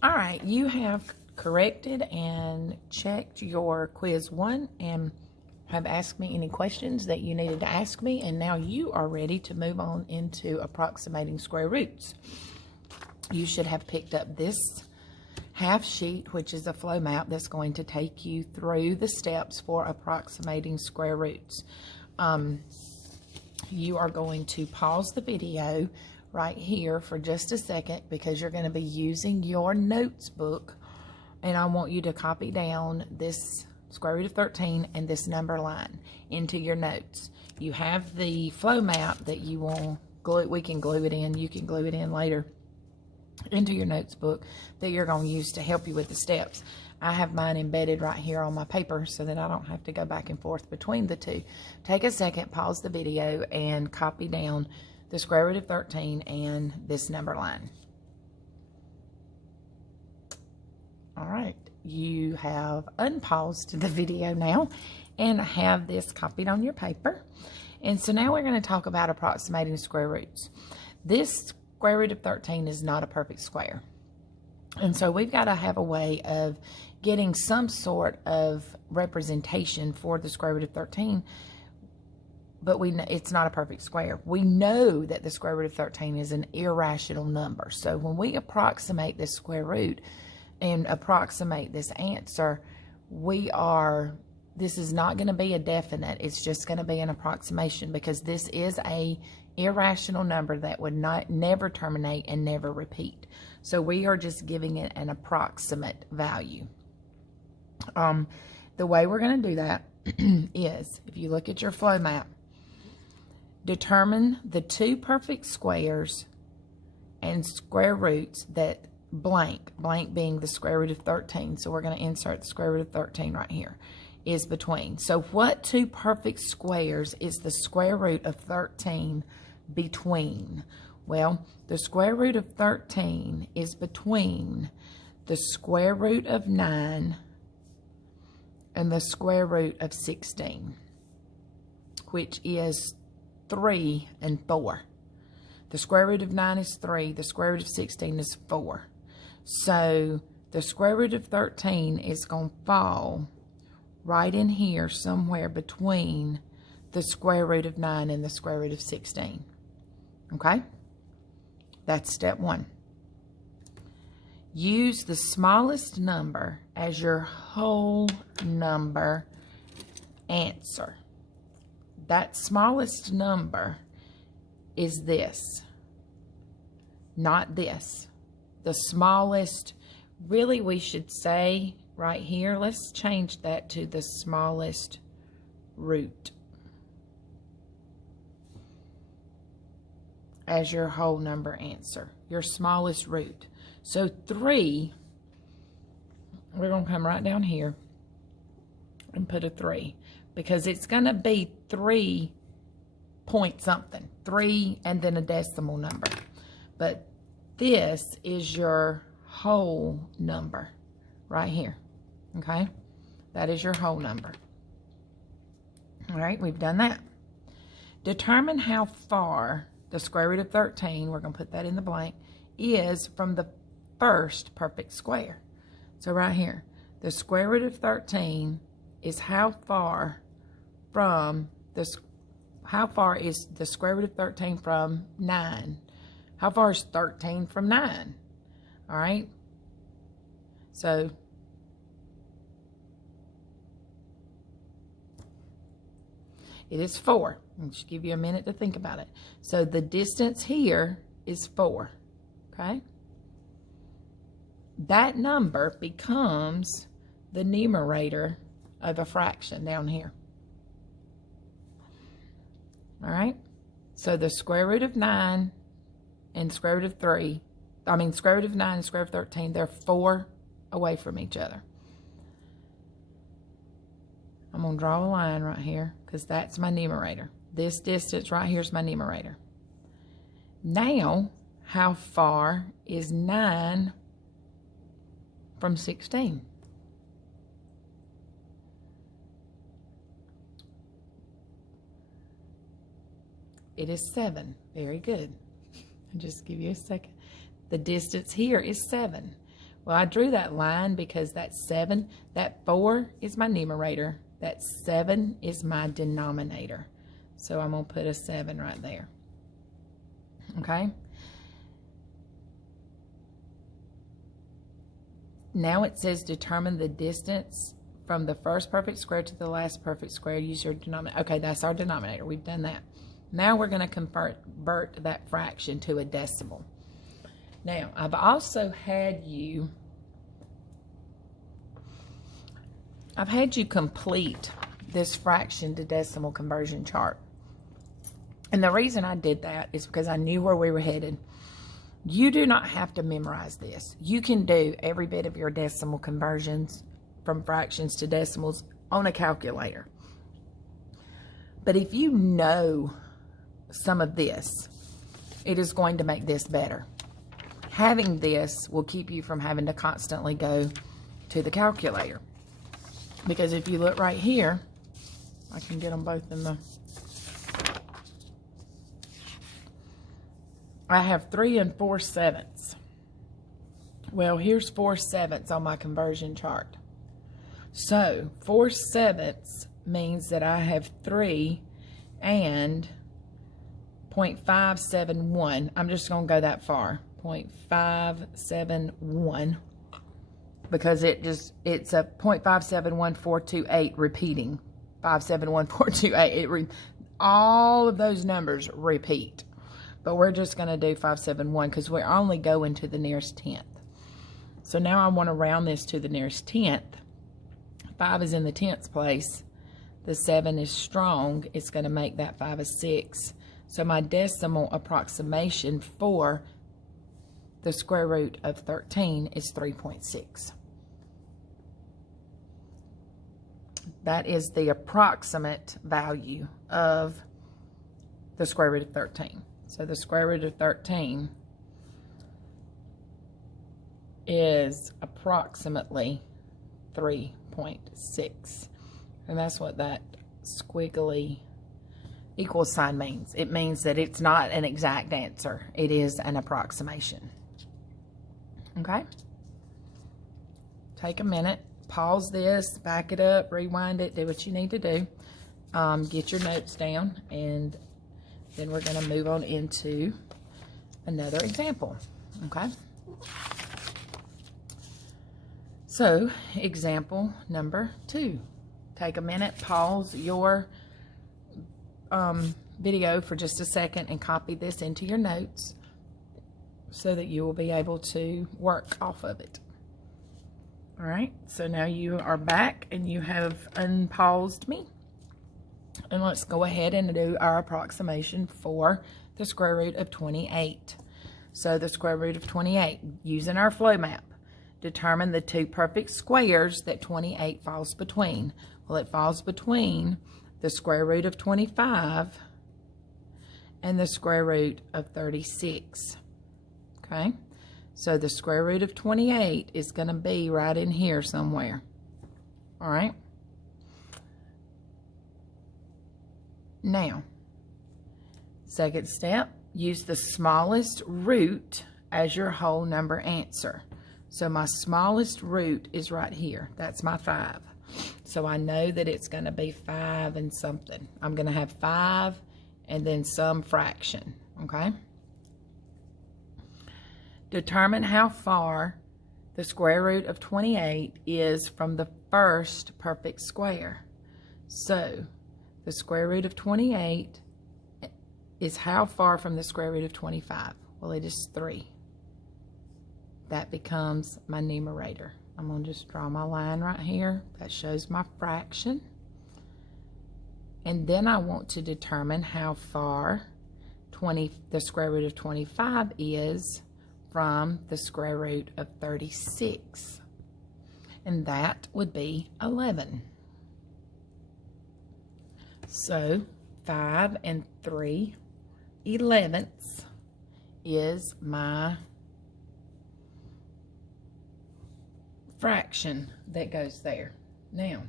All right, you have corrected and checked your quiz 1 and have asked me any questions that you needed to ask me, and now you are ready to move on into approximating square roots. You should have picked up this half sheet, which is a flow map that's going to take you through the steps for approximating square roots. You are going to pause the video right here for just a second because you're going to be using your notes book, and I want you to copy down this square root of 13 and this number line into your notes. You have the flow map that you will glue. We can glue it in. You can glue it in later into your notes book that you're going to use to help you with the steps. I have mine embedded right here on my paper so that I don't have to go back and forth between the two. Take a second, pause the video, and copy down the square root of 13 and this number line. All right, you have unpaused the video now and have this copied on your paper. And so now we're going to talk about approximating square roots. This square root of 13 is not a perfect square. And so we've got to have a way of getting some sort of representation for the square root of 13, but it's not a perfect square. We know that the square root of 13 is an irrational number. So when we approximate this square root and approximate this answer, this is not going to be a definite. It's just going to be an approximation because this is a irrational number that would never terminate and never repeat. So we are just giving it an approximate value. The way we're going to do that is, if you look at your flow map, determine the two perfect squares and square roots that blank being the square root of 13. So we're going to insert the square root of 13 right here, is between. So what two perfect squares is the square root of 13 between? Well, the square root of 13 is between the square root of 9 and the square root of 16, which is 3 and 4. The square root of 9 is 3. The square root of 16 is 4. So the square root of 13 is going to fall right in here somewhere between the square root of 9 and the square root of 16. Okay? That's step 1. Use the smallest number as your whole number answer. That smallest number is this, not this. The smallest, really we should say right here, let's change that to the smallest root as your whole number answer, your smallest root. So 3, we're going to come right down here and put a 3 because it's going to be 3 point something, 3 and then a decimal number. But this is your whole number right here, okay? That is your whole number. All right, we've done that. Determine how far the square root of 13, we're going to put that in the blank, is from the first perfect square. So right here, the square root of 13 is how far from this, how far is the square root of 13 from 9? How far is 13 from 9? All right. So it is 4. I'll just give you a minute to think about it. So the distance here is 4. Okay. That number becomes the numerator of a fraction down here. All right. So the square root of 9 and square root of 3, square root of 9 and square root of 13, they're 4 away from each other. I'm going to draw a line right here because that's my numerator. This distance right here is my numerator. Now, how far is 9 from 16? It is 7. Very good. I'll just give you a second. The distance here is 7. Well, I drew that line because that's 7. That 4 is my numerator. That 7 is my denominator. So I'm going to put a 7 right there. Okay? Now it says determine the distance from the first perfect square to the last perfect square. Use your denominator. Okay, that's our denominator. We've done that. Now we're going to convert that fraction to a decimal. Now, I've also had you complete this fraction to decimal conversion chart. And the reason I did that is because I knew where we were headed. You do not have to memorize this. You can do every bit of your decimal conversions from fractions to decimals on a calculator. But if you know some of this, it is going to make this better. Having this will keep you from having to constantly go to the calculator. Because if you look right here, I can get them both in the... I have 3 and 4/7. Well, here's 4/7 on my conversion chart. So 4/7 means that I have 3 and 0.571. I'm just going to go that far. 0.571. Because it's a 0.571428 repeating. 571428. All of those numbers repeat. But we're just going to do 571 because we're only going to the nearest tenth. So now I want to round this to the nearest tenth. 5 is in the tenths place. The 7 is strong. It's going to make that 5 a 6. So my decimal approximation for the square root of 13 is 3.6. That is the approximate value of the square root of 13. So the square root of 13 is approximately 3.6. And that's what that squiggly equal sign means. It means that it's not an exact answer. It is an approximation. Okay? Take a minute. Pause this. Back it up. Rewind it. Do what you need to do. Get your notes down. And then we're going to move on into another example. Okay? So, example number 2. Take a minute, pause your video for just a second and copy this into your notes so that you will be able to work off of it. All right, so now you are back and you have unpaused me. And let's go ahead and do our approximation for the square root of 28. So the square root of 28, using our flow map, determine the two perfect squares that 28 falls between. Well, it falls between the square root of 25 and the square root of 36. Okay? So the square root of 28 is going to be right in here somewhere. All right? Now, second step, use the smallest root as your whole number answer. So my smallest root is right here. That's my 5. So I know that it's going to be 5 and something. I'm going to have 5 and then some fraction. Okay? Determine how far the square root of 28 is from the first perfect square. So the square root of 28 is how far from the square root of 25? Well, it is 3. That becomes my numerator. I'm going to just draw my line right here. That shows my fraction. And then I want to determine how far the square root of 25 is from the square root of 36. And that would be 11. So 5 and 3/11 is my fraction that goes there. Now,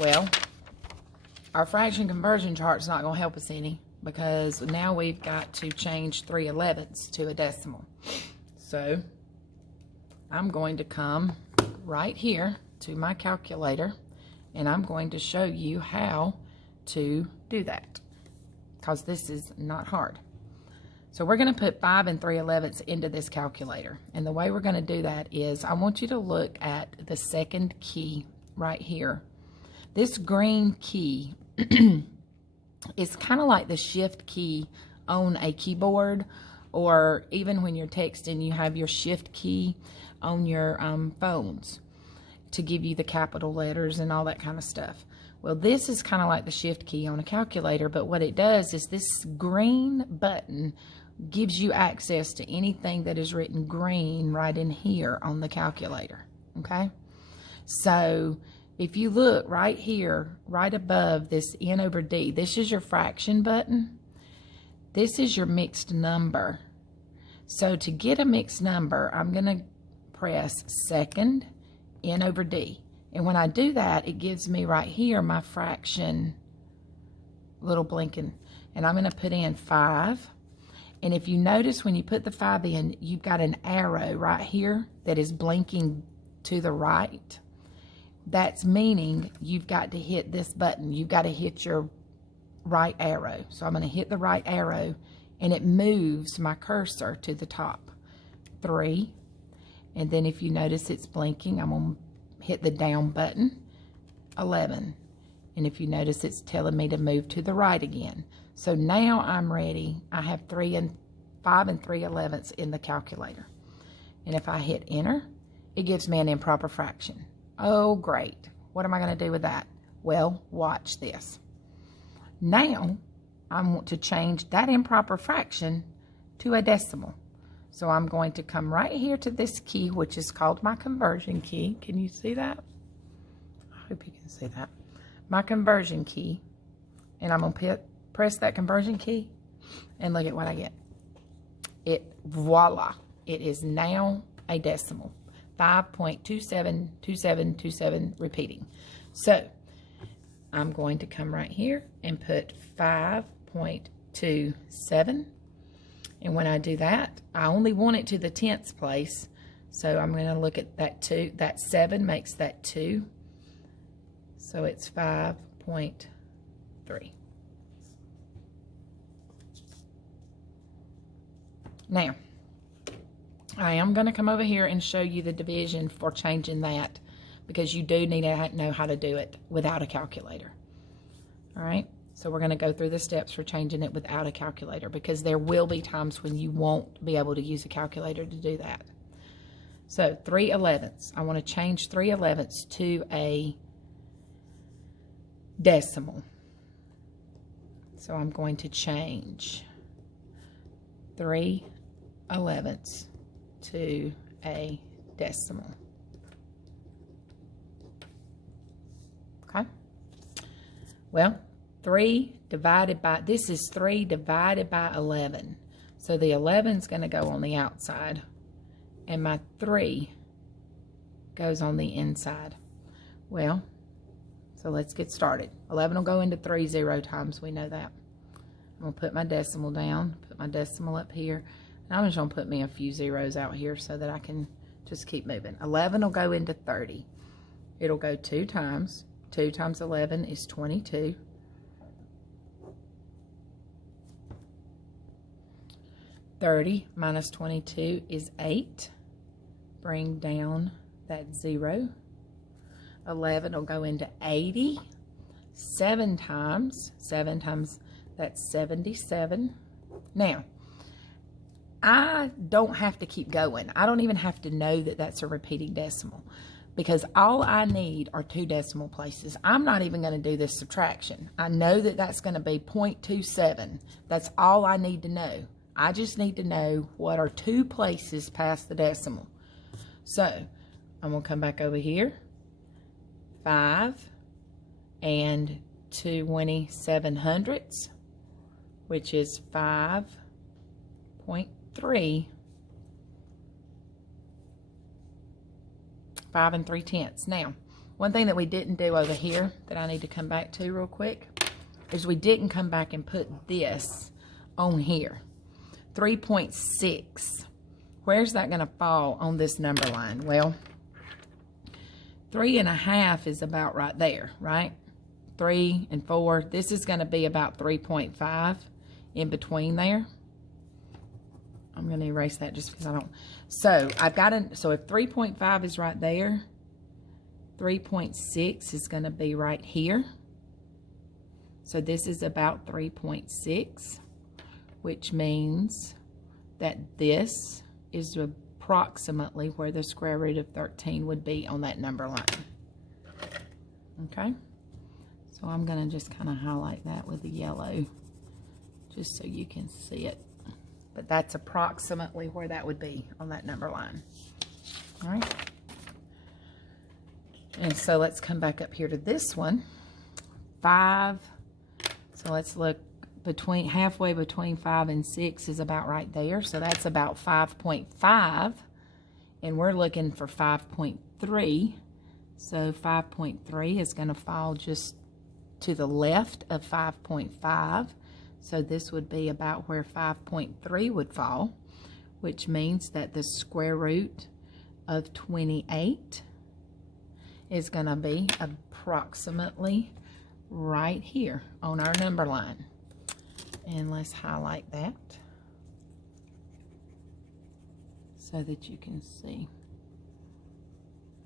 well, our fraction conversion chart is not going to help us any because now we've got to change 3/11 to a decimal. So I'm going to come right here to my calculator, and I'm going to show you how to do that, because this is not hard. So we're going to put 5 3/11 into this calculator. And the way we're going to do that is I want you to look at the second key right here. This green key is kind of like the shift key on a keyboard, or even when you're texting, you have your shift key on your phones to give you the capital letters and all that kind of stuff. Well, this is kind of like the shift key on a calculator, but what it does is this green button gives you access to anything that is written green right in here on the calculator, okay? So if you look right here, right above this N over D, this is your fraction button. This is your mixed number. So to get a mixed number, I'm going to press second N over D. And when I do that, it gives me right here my fraction little blinking. And I'm going to put in 5. And if you notice when you put the 5 in, you've got an arrow right here that is blinking to the right. That's meaning you've got to hit this button. You've got to hit your right arrow. So I'm going to hit the right arrow, and it moves my cursor to the top. 3. And then if you notice it's blinking, I'm going to hit the down button. 11. And if you notice, it's telling me to move to the right again. So now I'm ready. I have 5 3/11 in the calculator. And if I hit enter, it gives me an improper fraction. Oh, great. What am I going to do with that? Well, watch this. Now, I want to change that improper fraction to a decimal. So I'm going to come right here to this key, which is called my conversion key. Can you see that? I hope you can see that. My conversion key. And I'm going to press that conversion key, and look at what I get. Voila. It is now a decimal. 5.272727 repeating. So I'm going to come right here and put 5.27. And when I do that, I only want it to the tenths place. So I'm going to look at that 2. That 7 makes that 2. So it's 5.3. Now, I am going to come over here and show you the division for changing that, because you do need to know how to do it without a calculator. All right, so we're going to go through the steps for changing it without a calculator, because there will be times when you won't be able to use a calculator to do that. So 3/11. I want to change 3/11 to a decimal. So I'm going to change 3/11 to a decimal. Okay. Well, 3 divided by, this is 3 divided by 11. So the 11 is going to go on the outside, and my 3 goes on the inside. Well, so let's get started. 11 will go into 3 0 times. We know that. I'm going to put my decimal down, put my decimal up here. And I'm just going to put me a few zeros out here so that I can just keep moving. 11 will go into 30. It'll go 2 times. 2 times 11 is 22. 30 minus 22 is 8. Bring down that 0. 11 will go into 80. 7 times. 7 times, that's 77. Now, I don't have to keep going. I don't even have to know that that's a repeating decimal, because all I need are 2 decimal places. I'm not even going to do this subtraction. I know that that's going to be 0.27. That's all I need to know. I just need to know what are 2 places past the decimal. So I'm going to come back over here. 5 and 27/100, which is 5.3. 5 3/10. Now, one thing that we didn't do over here that I need to come back to real quick is we didn't come back and put this on here. 3.6 where's that going to fall on this number line? Well, 3 1/2 is about right there, right? 3 and 4. This is going to be about 3.5 in between there. I'm going to erase that just because I don't. So I've got to, so if 3.5 is right there, 3.6 is going to be right here. So this is about 3.6, which means that this is approximately where the square root of 13 would be on that number line. Okay? So I'm going to just kind of highlight that with the yellow just so you can see it. But that's approximately where that would be on that number line. All right? And so let's come back up here to this one. 5. So let's look between, halfway between 5 and 6 is about right there. So that's about 5.5. And we're looking for 5.3. So 5.3 is going to fall just to the left of 5.5. So this would be about where 5.3 would fall, which means that the square root of 28 is going to be approximately right here on our number line. And let's highlight that so that you can see.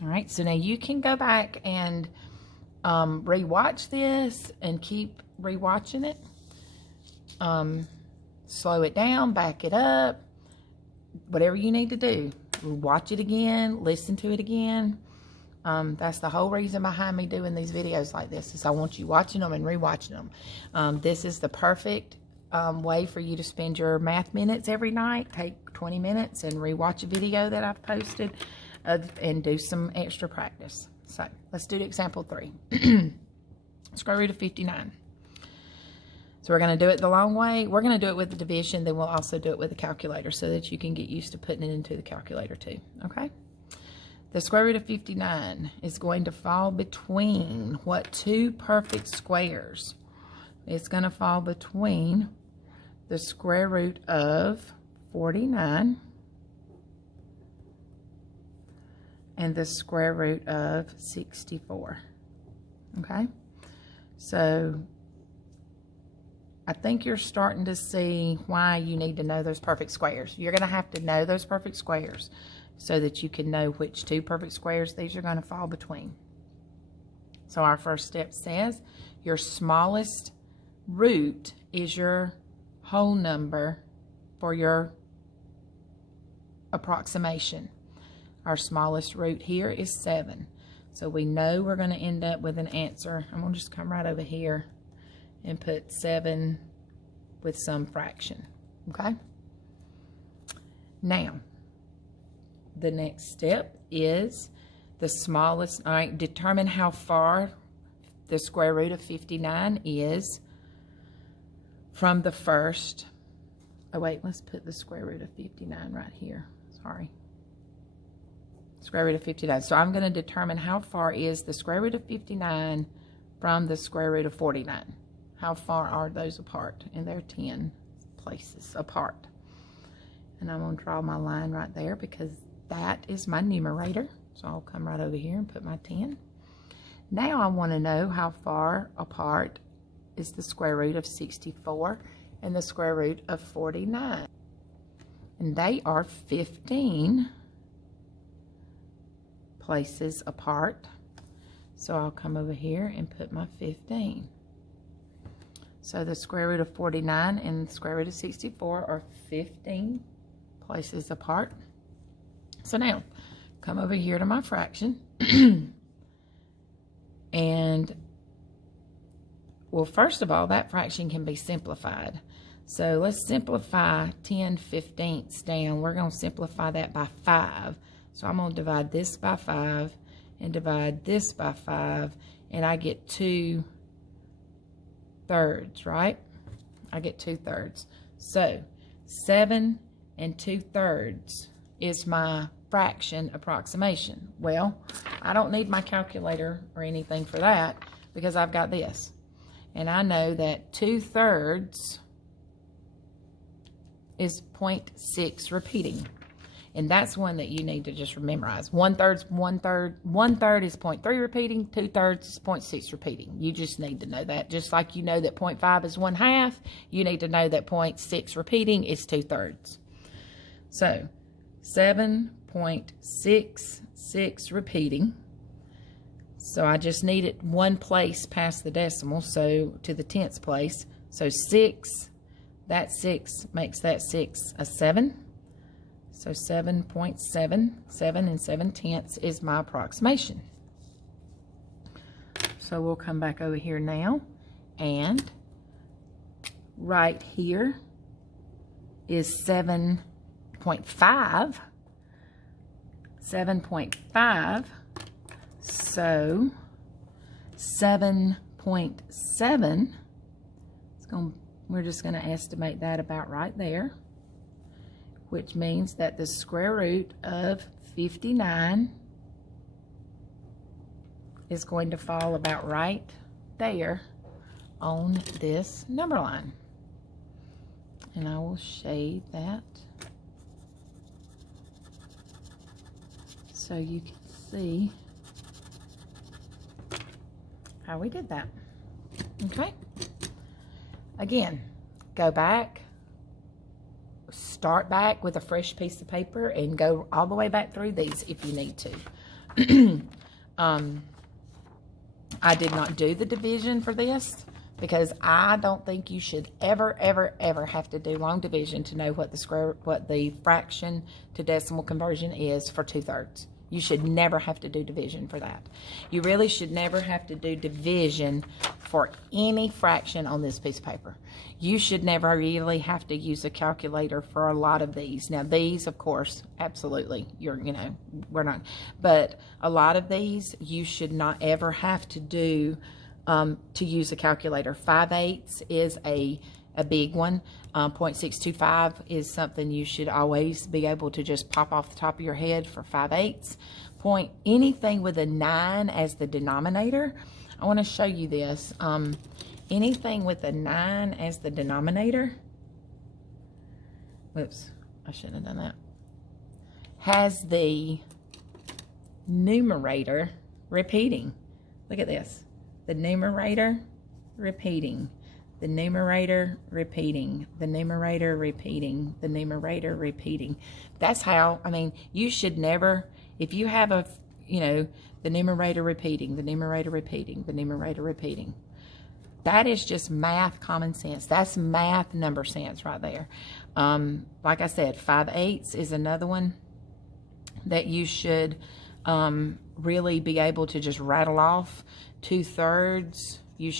All right, so now you can go back and rewatch this and keep rewatching it. Slow it down, back it up, whatever you need to do. Watch it again, listen to it again. That's the whole reason behind me doing these videos like this, is I want you watching them and rewatching them. This is the perfect way for you to spend your math minutes every night. Take 20 minutes and rewatch a video that I've posted and do some extra practice. So let's do example 3. Square root of 59. So we're going to do it the long way. We're going to do it with the division, then we'll also do it with the calculator so that you can get used to putting it into the calculator too. Okay? The square root of 59 is going to fall between what two perfect squares? It's going to fall between the square root of 49 and the square root of 64. Okay? So I think you're starting to see why you need to know those perfect squares. You're going to have to know those perfect squares so that you can know which two perfect squares these are going to fall between. So our first step says your smallest root is your whole number for your approximation. Our smallest root here is 7. So we know we're going to end up with an answer. I'm going to just come right over here and put 7 with some fraction. Okay? Now, the next step is the smallest. All right, determine how far the square root of 59 is from the first. Oh, wait, let's put the square root of 59 right here. Sorry. Square root of 59. So I'm going to determine how far is the square root of 59 from the square root of 49. How far are those apart? And they're 10 places apart. And I'm going to draw my line right there because that is my numerator. So I'll come right over here and put my 10. Now I want to know how far apart is the square root of 64 and the square root of 49. And they are 15 places apart. So I'll come over here and put my 15. So the square root of 49 and the square root of 64 are 15 places apart. So now, come over here to my fraction. And, well, first of all, that fraction can be simplified. So let's simplify 10/15 down. We're going to simplify that by 5. So I'm going to divide this by 5 and divide this by 5. And I get 2/3, right? I get 2/3. So 7 2/3 is my fraction approximation. Well, I don't need my calculator or anything for that because I've got this. And I know that 2/3 is 0.6 repeating. And that's one that you need to just memorize. 1/3 is 0.3 repeating, 2/3 is 0.6 repeating. You just need to know that. Just like you know that 0.5 is 1/2, you need to know that 0.6 repeating is 2/3. So 7.66 repeating. So I just need it one place past the decimal, so to the tenths place. So 6, that 6 makes that 6 a 7. So 7.7, 7 and 7/10 is my approximation. So we'll come back over here now, and right here is 7.5. 7.5. So 7.7. We're just going to estimate that about right there, which means that the square root of 59 is going to fall about right there on this number line. And I will shade that so you can see how we did that. Okay. Again, go back, start back with a fresh piece of paper and go all the way back through these if you need to. I did not do the division for this because I don't think you should ever have to do long division to know what the fraction to decimal conversion is for 2/3. You should never have to do division for that. You really should never have to do division for any fraction on this piece of paper. You should never really have to use a calculator for a lot of these. Now these, of course, absolutely, we're not. But a lot of these, you should not ever have to do, to use a calculator. 5/8 is a big one. 0.625 is something you should always be able to just pop off the top of your head for 5/8. Anything with a 9 as the denominator, I want to show you this. Anything with a 9 as the denominator, whoops, I shouldn't have done that, has the numerator repeating. Look at this. The numerator repeating. The numerator repeating, the numerator repeating, the numerator repeating. That's how, you should never, if you have the numerator repeating, the numerator repeating, the numerator repeating. That is just math common sense. That's math number sense right there. Like I said, 5/8 is another one that you should really be able to just rattle off. 2/3, you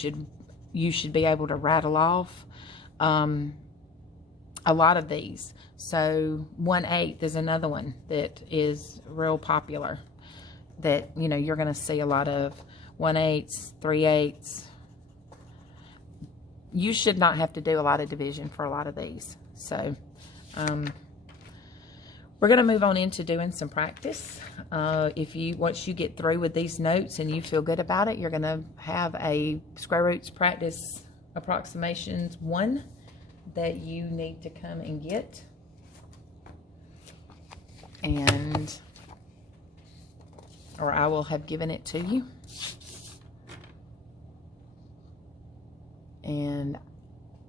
should be able to rattle off a lot of these. So 1/8 is another one that is real popular that you're going to see a lot of. 1/8, 3/8. You should not have to do a lot of division for a lot of these. So we're going to move on into doing some practice. Once you get through with these notes and you feel good about it, you're going to have a square roots practice approximations 1 that you need to come and get. Or I will have given it to you. And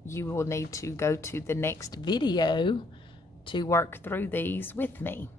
you will need to go to the next video to work through these with me.